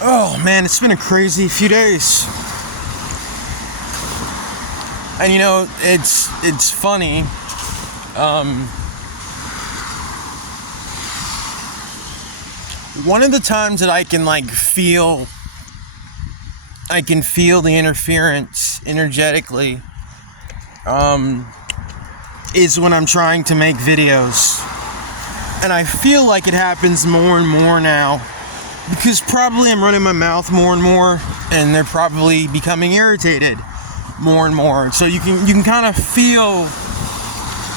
Oh man, it's been a crazy few days. And you know, it's funny. One of the times that I can feel the interference energetically is when I'm trying to make videos. And I feel like it happens more and more now because probably I'm running my mouth more and more and they're probably becoming irritated more and more. So you can kind of feel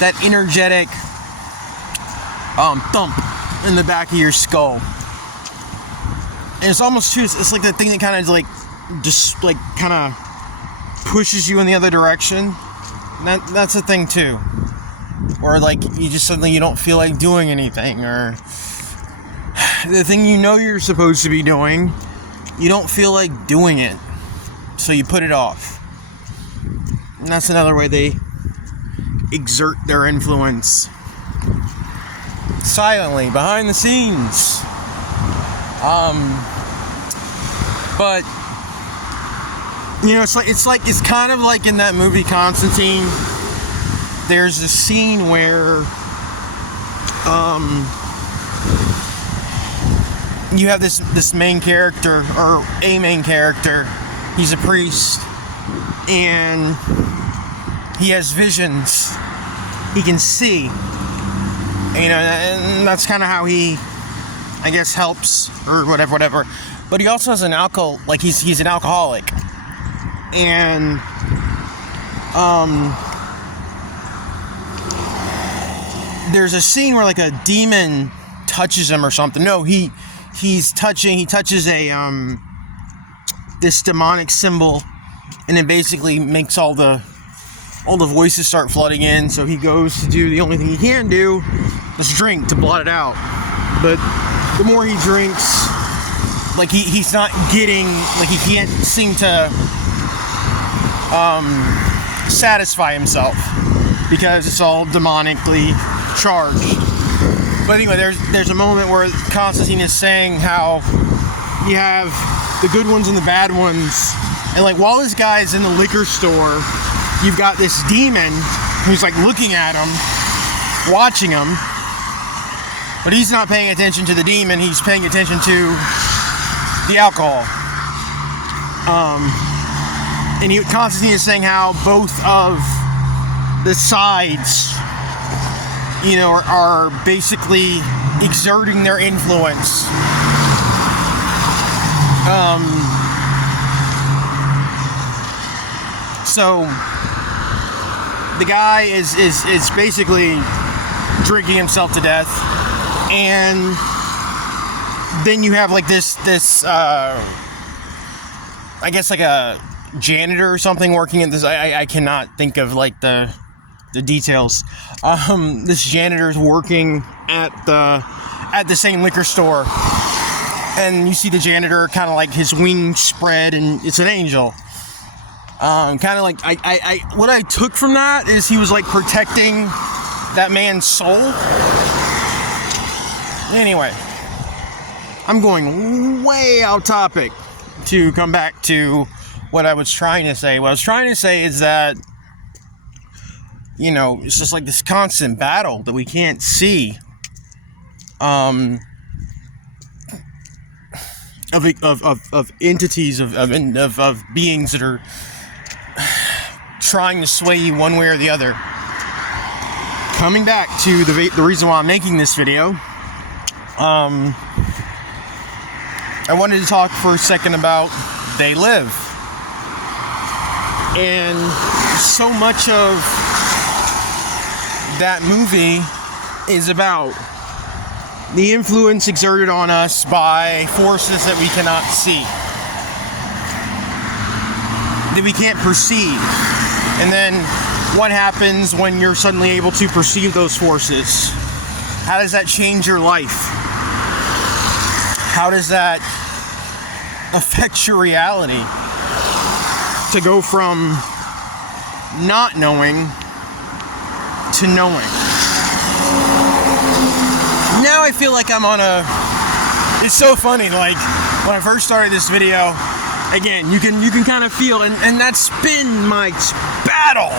that energetic thump in the back of your skull. And it's almost true. It's like that thing that kind of kind of pushes you in the other direction. That's a thing too. Or you just suddenly you don't feel like doing anything, or the thing you know you're supposed to be doing, you don't feel like doing it, so you put it off. And that's another way they exert their influence silently behind the scenes. But you know, it's kind of like in that movie Constantine. There's a scene where you have this main character, or a main character. He's a priest, and he has visions. He can see, you know, and that's kind of how he, I guess, helps or whatever. But he also has an he's an alcoholic, and there's a scene where a demon touches him or something. No, he touches a this demonic symbol, and it basically makes all the voices start flooding in. So he goes to do the only thing he can do is drink to blot it out. But the more he drinks, he's not getting, he can't seem to satisfy himself because it's all demonically charged. But anyway, there's a moment where Constantine is saying how you have the good ones and the bad ones, and while this guy's in the liquor store, you've got this demon who's looking at him, watching him, but he's not paying attention to the demon, he's paying attention to the alcohol. And Constantine is saying how both of the sides, you know, are basically exerting their influence. So the guy is basically drinking himself to death, and then you have this I guess a janitor or something working at this. I cannot think of the details. This janitor's working at the same liquor store, and you see the janitor kind of his wings spread, and it's an angel. Kind of what I took from that is he was protecting that man's soul. Anyway, I'm going way out topic to come back to what I was trying to say. What I was trying to say is that, you know, it's just this constant battle that we can't see of entities, of beings that are trying to sway you one way or the other. Coming back to the reason why I'm making this video, I wanted to talk for a second about They Live. And so much of that movie is about the influence exerted on us by forces that we cannot see, that we can't perceive. And then what happens when you're suddenly able to perceive those forces? How does that change your life? How does that affect your reality? To go from not knowing to knowing. Now I feel like I'm on a... It's so funny, when I first started this video, again, you can kind of feel, and that's been my battle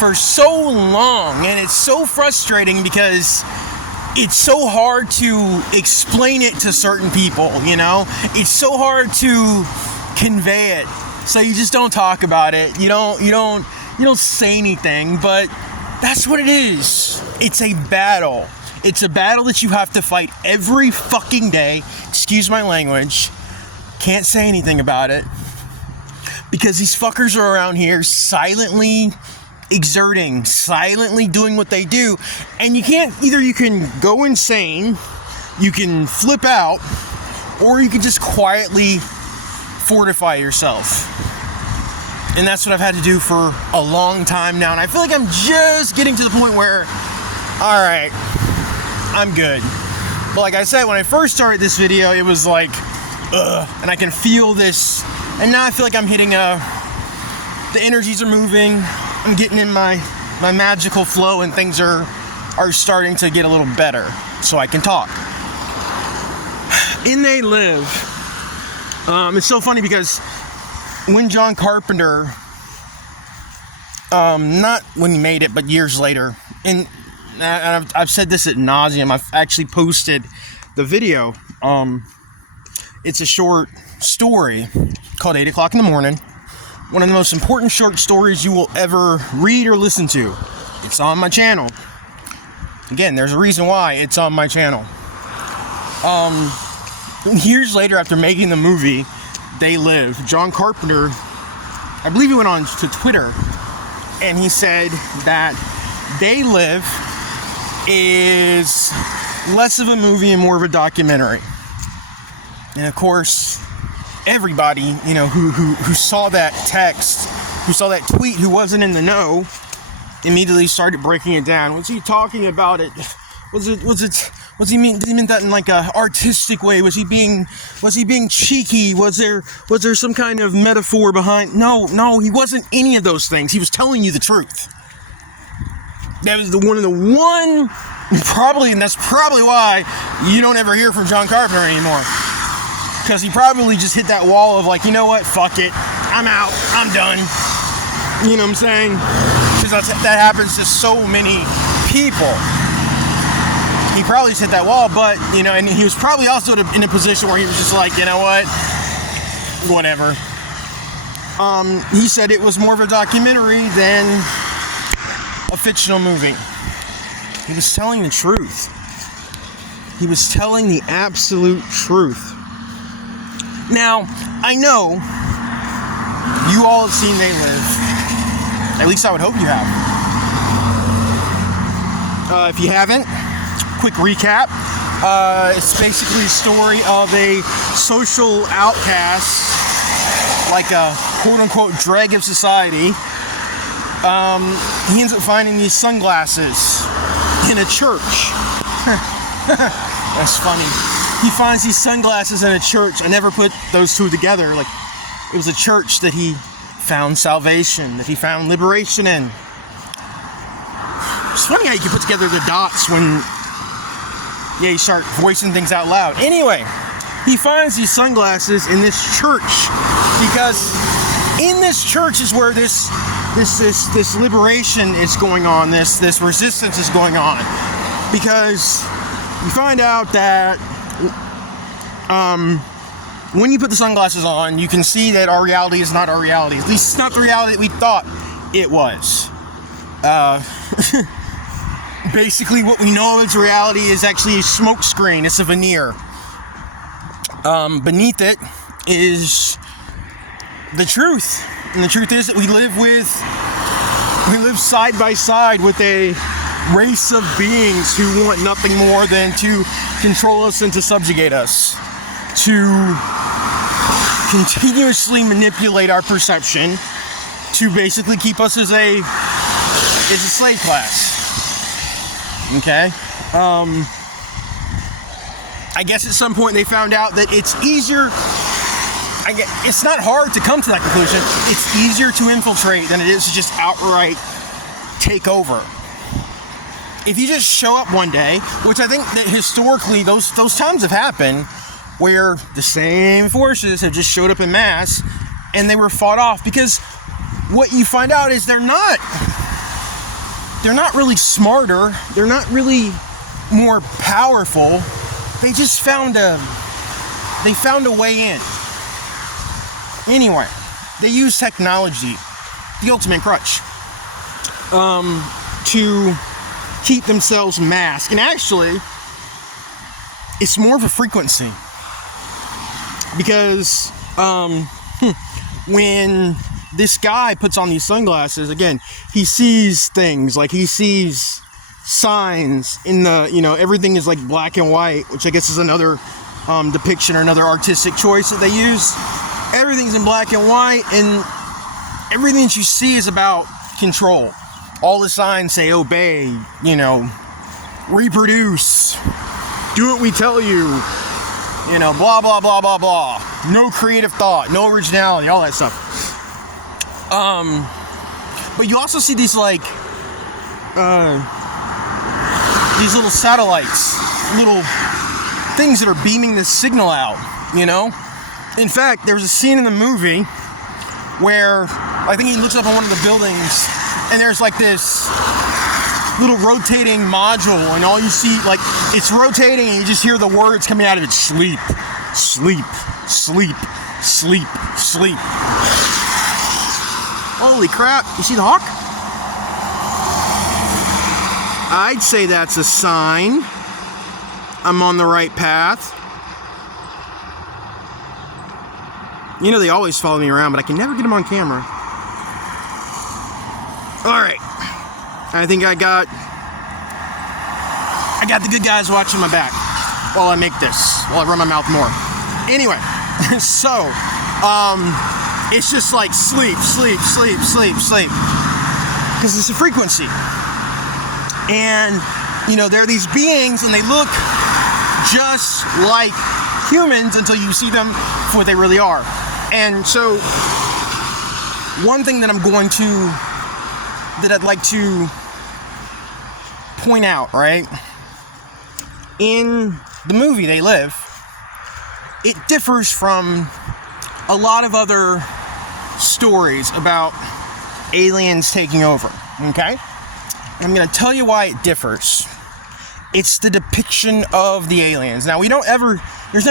for so long, and it's so frustrating because it's so hard to explain it to certain people, you know? It's so hard to convey it. So you just don't talk about it. You don't say anything, but that's what it is. It's a battle. It's a battle that you have to fight every fucking day. Excuse my language. Can't say anything about it. Because these fuckers are around here silently exerting, silently doing what they do. And you can go insane, you can flip out, or you can just quietly fortify yourself. And that's what I've had to do for a long time now. And I feel like I'm just getting to the point where, all right, I'm good. But like I said, when I first started this video, it was like, ugh, and I can feel this. And now I feel like I'm hitting the energies are moving. I'm getting in my magical flow, and things are starting to get a little better, so I can talk. In They Live, it's so funny because when John Carpenter, not when he made it, but years later, and I've said this ad nauseum, I've actually posted the video. It's a short story called 8 o'clock in the morning. One of the most important short stories you will ever read or listen to. It's on my channel. Again, there's a reason why it's on my channel. Years later, after making the movie They Live, John Carpenter, I believe he went on to Twitter, and he said that They Live is less of a movie and more of a documentary. And of course, everybody, you know, who saw that text, who saw that tweet, who wasn't in the know, immediately started breaking it down. Was he talking about it? Was he mean? Did he mean that in like a artistic way? Was he being cheeky? Was there some kind of metaphor behind? No, he wasn't any of those things. He was telling you the truth. That was probably, and that's probably why you don't ever hear from John Carpenter anymore. Because he probably just hit that wall of like, you know what, fuck it, I'm out, I'm done. You know what I'm saying? Because that happens to so many people. He probably just hit that wall, but, you know, and he was probably also in a position where he was just like, you know what, whatever. He said it was more of a documentary than a fictional movie. He was telling the truth. He was telling the absolute truth. Now, I know you all have seen They Live. At least I would hope you have. If you haven't, quick recap. It's basically a story of a social outcast, like a quote-unquote dreg of society. He ends up finding these sunglasses in a church. That's funny. He finds these sunglasses in a church. I never put those two together. Like, it was a church that he found salvation, that he found liberation in. It's funny how you can put together the dots when, you start voicing things out loud. Anyway, he finds these sunglasses in this church because in this church is where this liberation is going on, this resistance is going on. Because you find out that when you put the sunglasses on, you can see that our reality is not our reality. At least it's not the reality that we thought it was. Basically, what we know of as reality is actually a smoke screen. It's a veneer. Beneath it is the truth. And the truth is that we live side by side with a race of beings who want nothing more than to control us and to subjugate us, to continuously manipulate our perception, to basically keep us as a slave class. Okay? I guess at some point they found out that it's easier. It's not hard to come to that conclusion. It's easier to infiltrate than it is to just outright take over. If you just show up one day, which I think that historically those times have happened, where the same forces have just showed up in mass and they were fought off. Because what you find out is they're not really smarter, they're not really more powerful. They just found a way in. Anyway, they use technology, the ultimate crutch, to keep themselves masked. And actually, it's more of a frequency. Because when this guy puts on these sunglasses, again, he sees things, like he sees signs in the, everything is like black and white, which I guess is another depiction or another artistic choice that they use. Everything's in black and white, and everything that you see is about control. All the signs say obey, reproduce, do what we tell you, blah, blah, blah, blah, blah. No creative thought, no originality, all that stuff. But you also see these these little satellites, little things that are beaming this signal out, In fact, there's a scene in the movie where I think he looks up on one of the buildings and there's like this little rotating module, and all you see, like, it's rotating and you just hear the words coming out of it: sleep, sleep, sleep, sleep, sleep. Holy crap, you see the hawk? I'd say that's a sign I'm on the right path. They always follow me around, but I can never get them on camera. Alright. I think I got the good guys watching my back while I run my mouth more. Anyway, so, it's just like sleep, sleep, sleep, sleep, sleep. Because it's a frequency. And, there are these beings and they look just like humans until you see them for what they really are. And so, one thing that I'd like to point out, right? In the movie They Live, it differs from a lot of other stories about aliens taking over, okay? And I'm going to tell you why it differs. It's the depiction of the aliens. Now, there's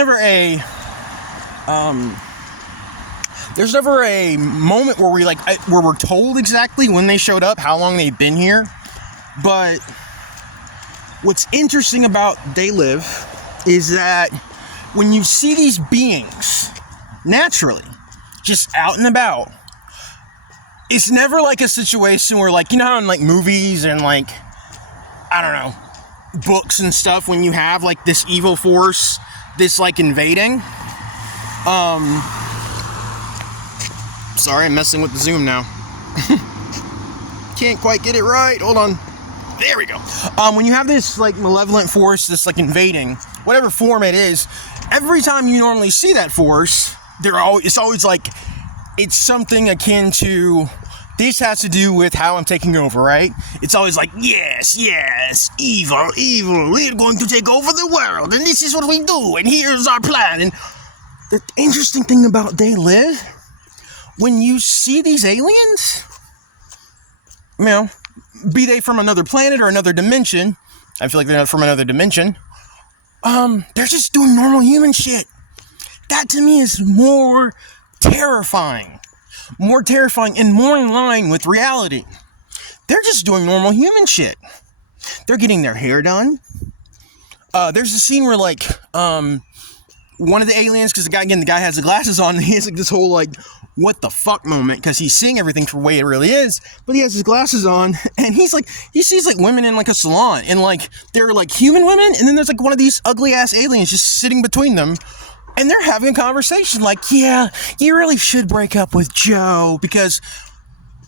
never a moment where where we're told exactly when they showed up, how long they've been here. But what's interesting about They Live is that when you see these beings naturally, just out and about, it's never like a situation where, like, how in like movies and like, I don't know, books and stuff, when you have like this evil force, this like invading. Sorry, I'm messing with the zoom now. Can't quite get it right. Hold on. There we go. When you have this like malevolent force, this like invading, whatever form it is, every time you normally see that force, it's always like, it's something akin to, this has to do with how I'm taking over, right? It's always like, yes, yes, evil, evil, we're going to take over the world, and this is what we do, and here's our plan. And the interesting thing about They Live, when you see these aliens, be they from another planet or another dimension, I feel like they're not from another dimension, they're just doing normal human shit. That to me is more terrifying and more in line with reality. They're just doing normal human shit. They're getting their hair done. There's a scene where like, one of the aliens, because the guy has the glasses on, and he has like this whole like, what the fuck moment, because he's seeing everything for the way it really is, but he has his glasses on, and he sees like women in like a salon, and like, they're like human women, and then there's like one of these ugly ass aliens just sitting between them, and they're having a conversation like, yeah, you really should break up with Joe, because,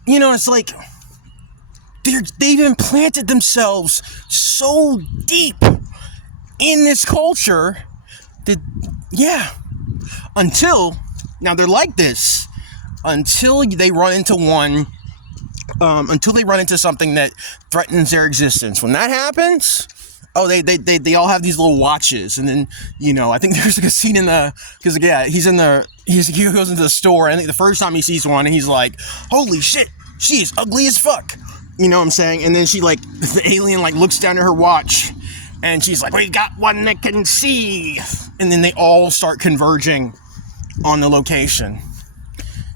it's like, they've implanted themselves so deep in this culture that, yeah, now they're like this, until they run into something that threatens their existence. When that happens, Oh, they all have these little watches, and then, you know, I think there's like a scene in the, because yeah, he goes into the store, and I think the first time he sees one, and he's like, holy shit, she's ugly as fuck, you know what I'm saying? And then she, like, the alien, like, looks down at her watch, and she's like, we got one that can see, and then they all start converging on the location.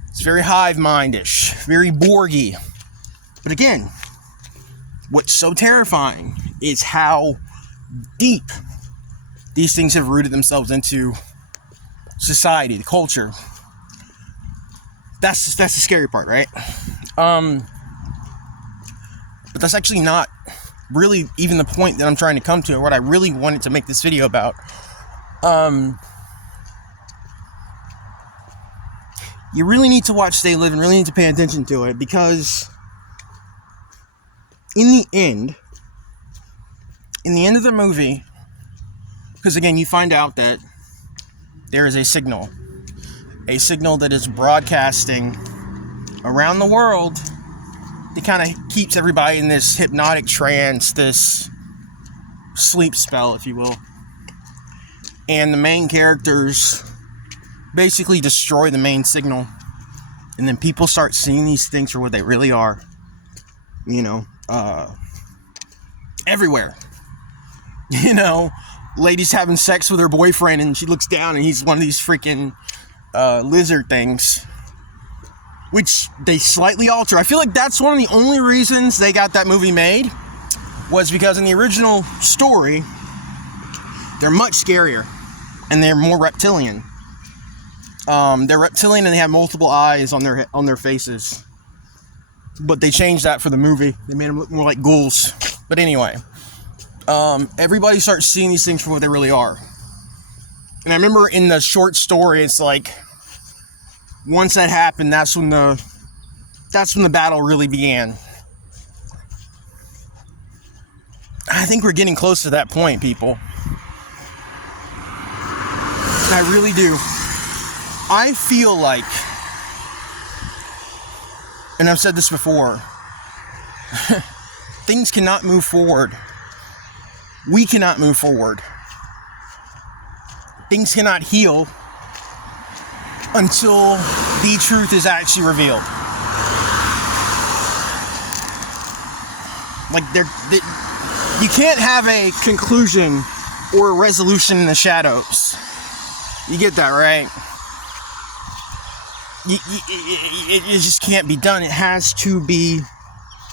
It's very hive-mind-ish, very Borgy, but again, what's so terrifying is how deep these things have rooted themselves into society, the culture. That's the scary part, right? But that's actually not really even the point that I'm trying to come to, or what I really wanted to make this video about. You really need to watch Stay Live and really need to pay attention to it, because in the end of the movie, because again, you find out that there is a signal that is broadcasting around the world that kind of keeps everybody in this hypnotic trance, this sleep spell, if you will. And the main characters basically destroy the main signal, and then people start seeing these things for what they really are, you know, everywhere. You know, ladies having sex with her boyfriend, and she looks down and he's one of these freaking lizard things, which they slightly alter. I feel like that's one of the only reasons they got that movie made, was because in the original story, they're much scarier and they're more reptilian. They're reptilian and they have multiple eyes on their faces, but they changed that for the movie. They made them look more like ghouls. But anyway, everybody starts seeing these things for what they really are. And I remember in the short story, it's like, once that happened, that's when the battle really began. I think we're getting close to that point, people. I really do. I feel like, and I've said this before, things cannot move forward. We cannot move forward. Things cannot heal until the truth is actually revealed. Like, you can't have a conclusion or a resolution in the shadows. You get that, right? It just can't be done. It has to be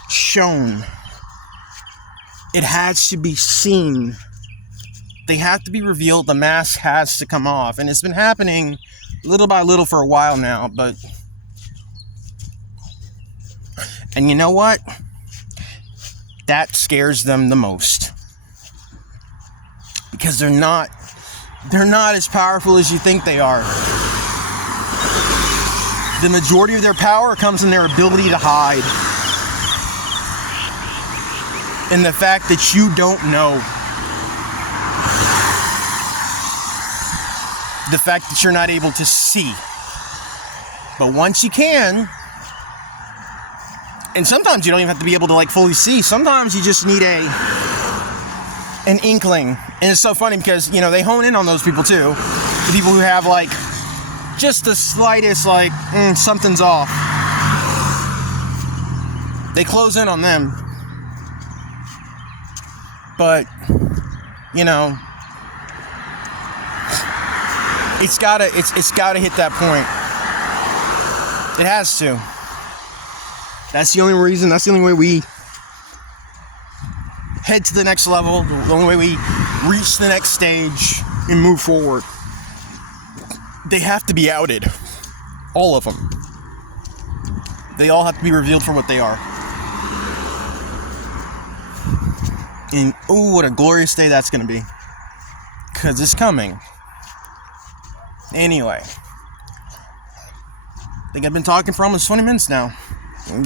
shown. It has to be seen. They have to be revealed. The mask has to come off. And it's been happening little by little for a while now, but... And you know what? That scares them the most. Because they're not as powerful as you think they are. The majority of their power comes in their ability to hide. And the fact that you don't know. The fact that you're not able to see. But once you can, and sometimes you don't even have to be able to like fully see. Sometimes you just need an inkling. And it's so funny because, you know, they hone in on those people too. The people who have like just the slightest like, something's off. They close in on them. But, you know, it's gotta hit that point. It has to. That's the only reason, that's the only way we head to the next level, the only way we reach the next stage and move forward. They have to be outed. All of them. They all have to be revealed for what they are. And, ooh, what a glorious day that's going to be. Because it's coming. Anyway. I think I've been talking for almost 20 minutes now.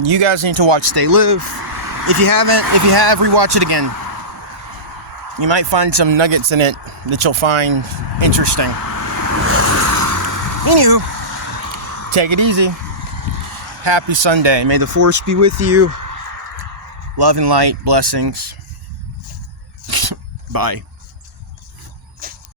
You guys need to watch Stay Live. If you have, rewatch it again. You might find some nuggets in it that you'll find interesting. Anywho, take it easy. Happy Sunday. May the force be with you. Love and light. Blessings. Bye.